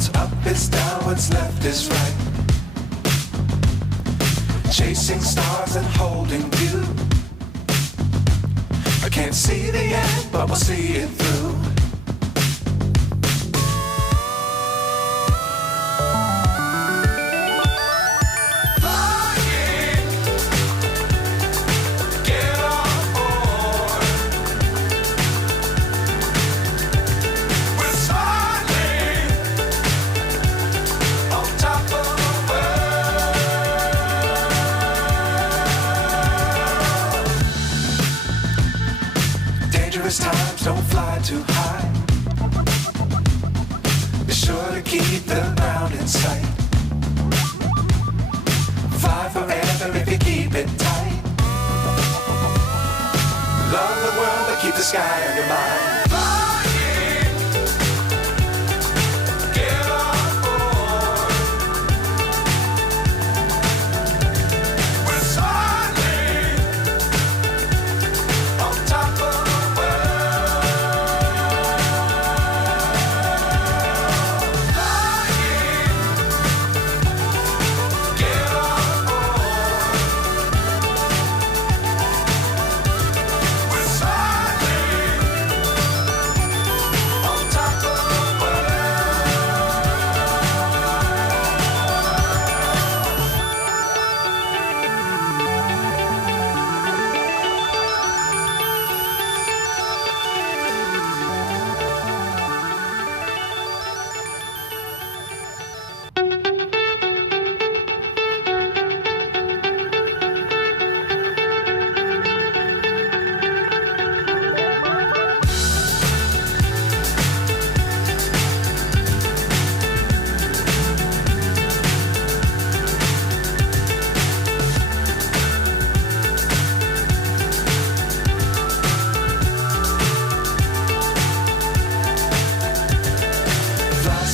What's up is down, what's left is right. Chasing stars and holding you. I can't see the end, but we'll see it through. Times don't fly too high. Be sure to keep the ground in sight. Fly forever if you keep it tight. Love the world but keep the sky on your mind.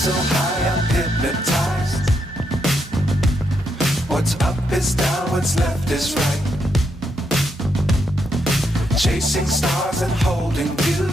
So high I'm hypnotized. What's up is down, what's left is right. Chasing stars and holding you.